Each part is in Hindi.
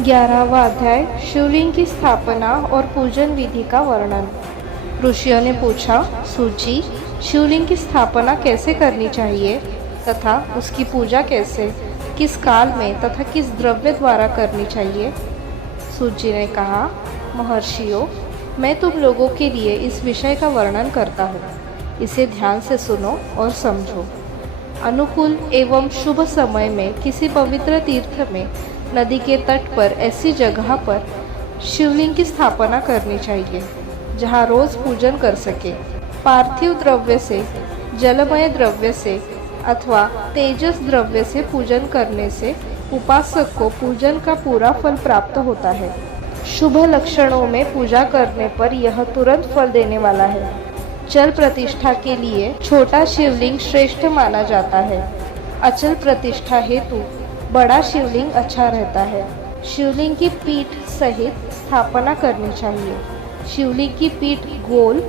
11वां अध्याय शिवलिंग की स्थापना और पूजन विधि का वर्णन। ऋषियों ने पूछा, सूची, शिवलिंग की स्थापना कैसे करनी चाहिए तथा उसकी पूजा कैसे, किस काल में तथा किस द्रव्य द्वारा करनी चाहिए। सूची ने कहा, महर्षियों, मैं तुम लोगों के लिए इस विषय का वर्णन करता हूँ। इसे ध्यान से सुनो और समझो। अनुकूल एवं शुभ समय में किसी पवित्र तीर्थ में, नदी के तट पर ऐसी जगह पर शिवलिंग की स्थापना करनी चाहिए जहाँ रोज पूजन कर सके। पार्थिव द्रव्य से, जलमय द्रव्य से अथवा तेजस द्रव्य से पूजन करने से उपासक को पूजन का पूरा फल प्राप्त होता है। शुभ लक्षणों में पूजा करने पर यह तुरंत फल देने वाला है। चल प्रतिष्ठा के लिए छोटा शिवलिंग श्रेष्ठ माना जाता है। अचल प्रतिष्ठा हेतु बड़ा शिवलिंग अच्छा रहता है। शिवलिंग की पीठ सहित स्थापना करनी चाहिए। शिवलिंग की पीठ गोल,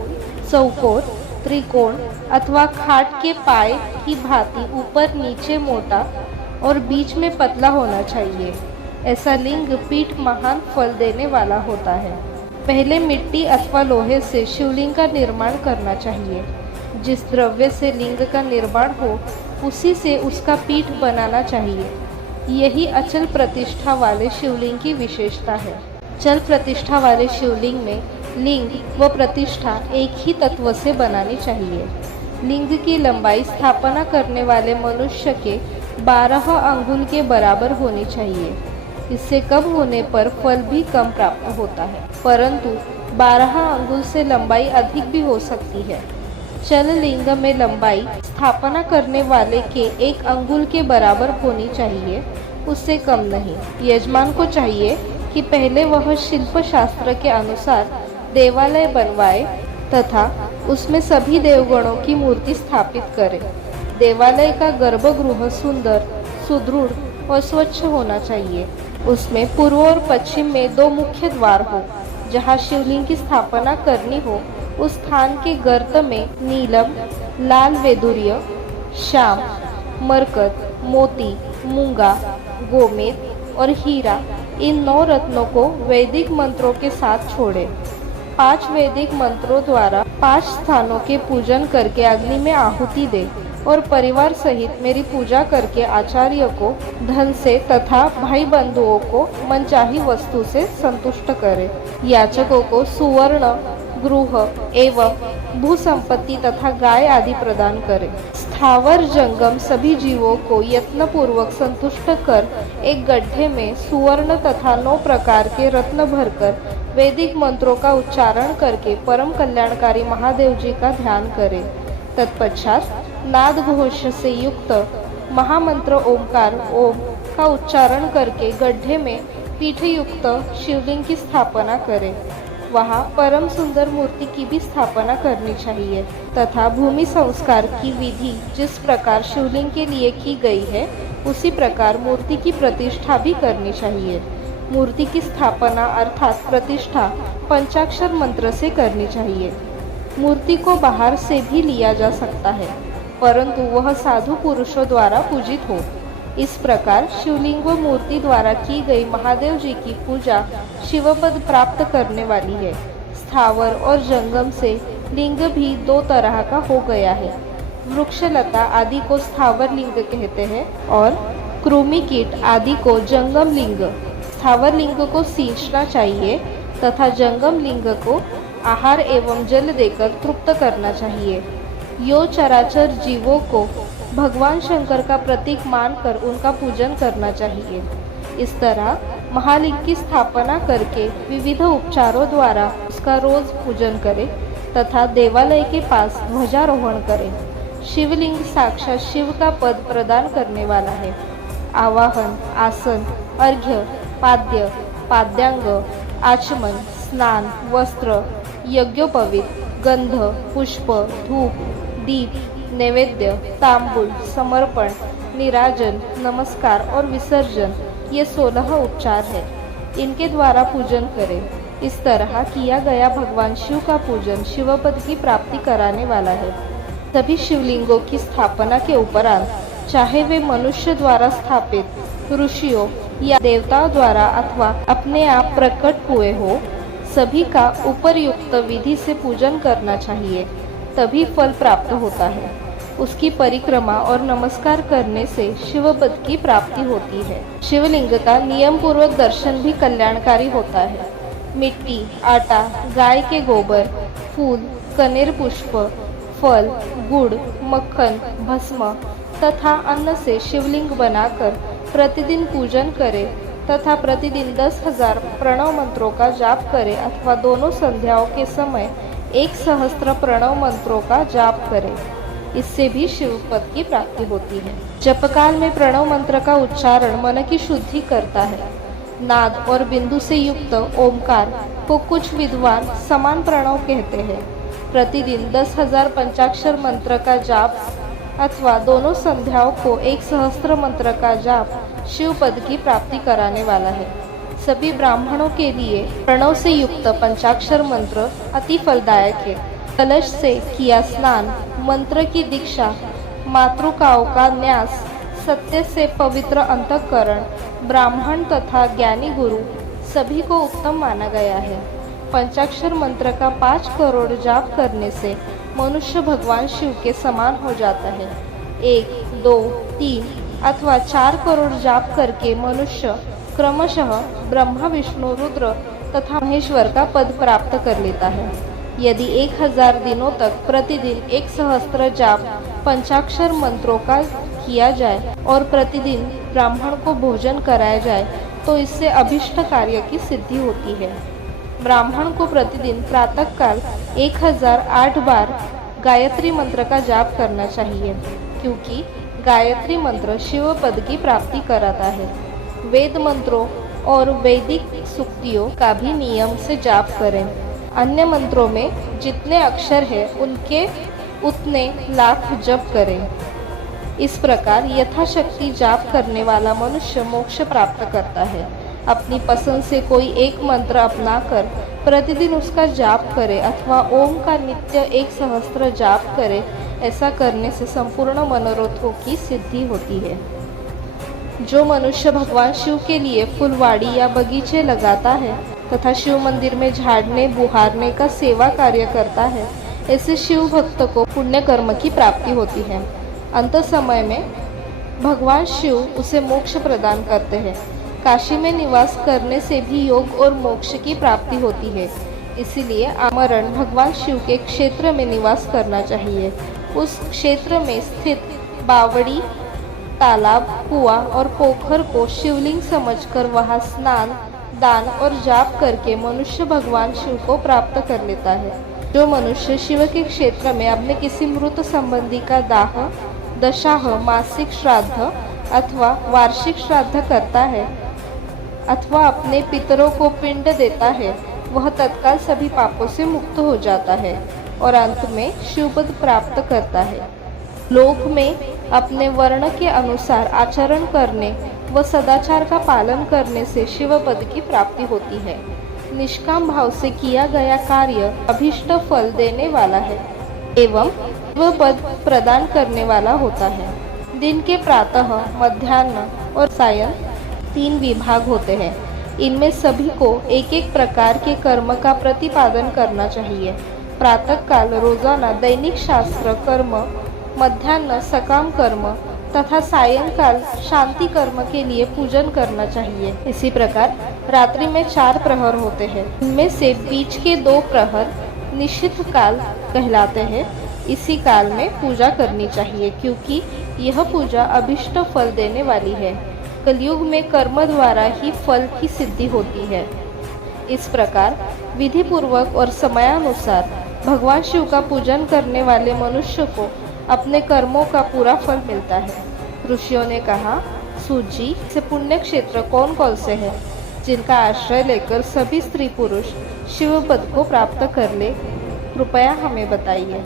चौकोर, त्रिकोण अथवा खाट के पाए की भांति ऊपर नीचे मोटा और बीच में पतला होना चाहिए। ऐसा लिंग पीठ महान फल देने वाला होता है। पहले मिट्टी अथवा लोहे से शिवलिंग का निर्माण करना चाहिए। जिस द्रव्य से लिंग का निर्माण हो उसी से उसका पीठ बनाना चाहिए। यही अचल प्रतिष्ठा वाले शिवलिंग की विशेषता है। चल प्रतिष्ठा वाले शिवलिंग में लिंग व प्रतिष्ठा एक ही तत्व से बनानी चाहिए। लिंग की लंबाई स्थापना करने वाले मनुष्य के 12 अंगुल के बराबर होनी चाहिए। इससे कम होने पर फल भी कम प्राप्त होता है, परंतु 12 अंगुल से लंबाई अधिक भी हो सकती है। चल लिंग में लंबाई स्थापना करने वाले के 1 अंगुल के बराबर होनी चाहिए, उससे कम नहीं। यजमान को चाहिए कि पहले वह शिल्प शास्त्र के अनुसार देवालय बनवाए तथा उसमें सभी देवगणों की मूर्ति स्थापित करे। देवालय का गर्भगृह सुंदर, सुदृढ़ और स्वच्छ होना चाहिए। उसमें पूर्व और पश्चिम में 2 मुख्य द्वार हो। जहाँ शिवलिंग की स्थापना करनी हो उस स्थान के गर्त में नीलम, लाल वैदूर्य, श्याम, मरकत, मोती, मूंगा, गोमेद और हीरा, इन 9 रत्नों को वैदिक मंत्रों के साथ छोड़े। 5 वैदिक मंत्रों द्वारा 5 स्थानों के पूजन करके अग्नि में आहुति दे और परिवार सहित मेरी पूजा करके आचार्य को धन से तथा भाई बंधुओं को मनचाही वस्तु से संतुष्ट करे। याचकों को सुवर्ण, गृह एवं भू संपत्ति तथा गाय आदि प्रदान करे। स्थावर जंगम सभी जीवों को यत्न पूर्वक संतुष्ट कर एक गड्ढे में सुवर्ण तथा 9 प्रकार के रत्न भरकर वैदिक मंत्रों का उच्चारण करके परम कल्याणकारी महादेव जी का ध्यान करे। तत्पश्चात नाद घोष से युक्त महामंत्र ओमकार ओम का उच्चारण करके गड्ढे में पीठ युक्त शिवलिंग की स्थापना करे। वहाँ परम सुंदर मूर्ति की भी स्थापना करनी चाहिए तथा भूमि संस्कार की विधि जिस प्रकार शिवलिंग के लिए की गई है उसी प्रकार मूर्ति की प्रतिष्ठा भी करनी चाहिए। मूर्ति की स्थापना अर्थात प्रतिष्ठा पंचाक्षर मंत्र से करनी चाहिए। मूर्ति को बाहर से भी लिया जा सकता है, परंतु वह साधु पुरुषों द्वारा पूजित हो। इस प्रकार शिवलिंग व मूर्ति द्वारा की गई महादेव जी की पूजा शिवपद प्राप्त करने वाली है। स्थावर और जंगम से लिंग भी 2 तरह का हो गया है। वृक्षलता आदि को स्थावर लिंग कहते हैं और कृमि कीट आदि को जंगम लिंग। स्थावर लिंग को सींचना चाहिए तथा जंगम लिंग को आहार एवं जल देकर तृप्त करना चाहिए। यो चराचर जीवों को भगवान शंकर का प्रतीक मानकर उनका पूजन करना चाहिए। इस तरह महालिंग की स्थापना करके विविध उपचारों द्वारा उसका रोज पूजन करें तथा देवालय के पास ध्वजारोहण करें। शिवलिंग साक्षात शिव का पद प्रदान करने वाला है। आवाहन, आसन, अर्घ्य, पाद्य, पाद्यांग, आचमन, स्नान, वस्त्र, यज्ञोपवीत, गंध, पुष्प, धूप, दीप, नैवेद्य, तांबूल, समर्पण, निराजन, नमस्कार और विसर्जन, ये 16 उपचार है। इनके द्वारा पूजन करें। इस तरह किया गया भगवान शिव का पूजन शिवपद की प्राप्ति कराने वाला है। सभी शिवलिंगों की स्थापना के उपरांत चाहे वे मनुष्य द्वारा स्थापित, ऋषियों या देवताओं द्वारा अथवा अपने आप प्रकट हुए हो, सभी का उपरयुक्त विधि से पूजन करना चाहिए, तभी फल प्राप्त होता है। उसकी परिक्रमा और नमस्कार करने से शिवपद की प्राप्ति होती है। शिवलिंग का नियम पूर्वक दर्शन भी कल्याणकारी होता है। मिट्टी, आटा, गाय के गोबर, फूल, कनेर पुष्प, फल, गुड़, मक्खन, भस्म तथा अन्न से शिवलिंग बनाकर प्रतिदिन पूजन करें तथा प्रतिदिन 10,000 प्रणव मंत्रों का जाप करें अथवा दोनों संध्याओं के समय 1,000 प्रणव मंत्रों का जाप करें। इससे भी शिवपद की प्राप्ति होती है। जपकाल में प्रणव मंत्र का उच्चारण मन की शुद्धि करता है। नाद और बिंदु से युक्त ओमकार को कुछ विद्वान समान प्रणव कहते हैं। प्रतिदिन 10,000 पंचाक्षर मंत्र का जाप अथवा दोनों संध्याओं को 1,000 मंत्र का जाप शिवपद की प्राप्ति कराने वाला है। सभी ब्राह्मणों के लिए प्रणव से युक्त पंचाक्षर मंत्र अति फलदायक है। कलश से किया स्नान, मंत्र की दीक्षा, मातृकाओं का न्यास, सत्य से पवित्र अंतःकरण, ब्राह्मण तथा ज्ञानी गुरु सभी को उत्तम माना गया है। पंचाक्षर मंत्र का 5 करोड़ जाप करने से मनुष्य भगवान शिव के समान हो जाता है। 1, 2, 3 अथवा 4 करोड़ जाप करके मनुष्य क्रमशः ब्रह्मा, विष्णु, रुद्र तथा महेश्वर का पद प्राप्त कर लेता है। यदि 1000 दिनों तक प्रतिदिन 1,000 जाप पंचाक्षर मंत्रों का किया जाए और प्रतिदिन ब्राह्मण को भोजन कराया जाए तो इससे अभिष्ट कार्य की सिद्धि होती है। ब्राह्मण को प्रतिदिन प्रातःकाल 1008 बार गायत्री मंत्र का जाप करना चाहिए, क्योंकि गायत्री मंत्र शिव पद की प्राप्ति कराता है। वेद मंत्रों और वैदिक सूक्तियों का भी नियम से जाप करें। अन्य मंत्रों में जितने अक्षर हैं उनके उतने लाख जप करें। इस प्रकार यथाशक्ति जाप करने वाला मनुष्य मोक्ष प्राप्त करता है। अपनी पसंद से कोई एक मंत्र अपनाकर प्रतिदिन उसका जाप करे अथवा ओम का नित्य 1,000 जाप करे। ऐसा करने से संपूर्ण मनोरथों की सिद्धि होती है। जो मनुष्य भगवान शिव के लिए फुलवाड़ी या बगीचे लगाता है तथा शिव मंदिर में झाड़ने बुहारने का सेवा कार्य करता है, ऐसे शिव भक्त को पुण्य कर्म की प्राप्ति होती है। अंत समय में भगवान शिव उसे मोक्ष प्रदान करते हैं। काशी में निवास करने से भी योग और मोक्ष की प्राप्ति होती है। इसीलिए आमरण भगवान शिव के क्षेत्र में निवास करना चाहिए। उस क्षेत्र में स्थित बावड़ी, तालाब, कुआं और पोखर को शिवलिंग समझकर वहां स्नान, दान और जाप करके मनुष्य भगवान शिव को प्राप्त कर लेता है। जो मनुष्य शिव के क्षेत्र में अपने किसी मृत संबंधी का दाह, दशाह, मासिक श्राद्ध अथवा वार्षिक श्राद्ध करता है अथवा अपने पितरों को पिंड देता है, वह तत्काल सभी पापों से मुक्त हो जाता है और अंत में शिवपद प्राप्त करता है। लोक में अपने वर्ण के अनुसार आचरण करने व सदाचार का पालन करने से शिवपद की प्राप्ति होती है। निष्काम भाव से किया गया कार्य अभीष्ट फल देने वाला है एवं शिवपद प्रदान करने वाला होता है। दिन के प्रातः, मध्याह्न और सायं 3 विभाग होते हैं। इनमें सभी को एक एक प्रकार के कर्म का प्रतिपादन करना चाहिए। प्रातःकाल रोजाना दैनिक शास्त्र कर्म, मध्याह्न सकाम कर्म तथा सायंकाल शांति कर्म के लिए पूजन करना चाहिए। इसी प्रकार रात्रि में 4 प्रहर होते हैं। इनमें से बीच के 2 प्रहर निश्चित काल कहलाते हैं। इसी काल में पूजा करनी चाहिए, क्योंकि यह पूजा अभिष्ट फल देने वाली है। कलयुग में कर्म द्वारा ही फल की सिद्धि होती है। इस प्रकार विधि पूर्वक और समयानुसार भगवान शिव का पूजन करने वाले मनुष्य को अपने कर्मों का पूरा फल मिलता है। ऋषियों ने कहा, सूत जी, से पुण्य क्षेत्र कौन कौन से हैं जिनका आश्रय लेकर सभी स्त्री पुरुष शिव पद को प्राप्त कर ले? कृपया हमें बताइए।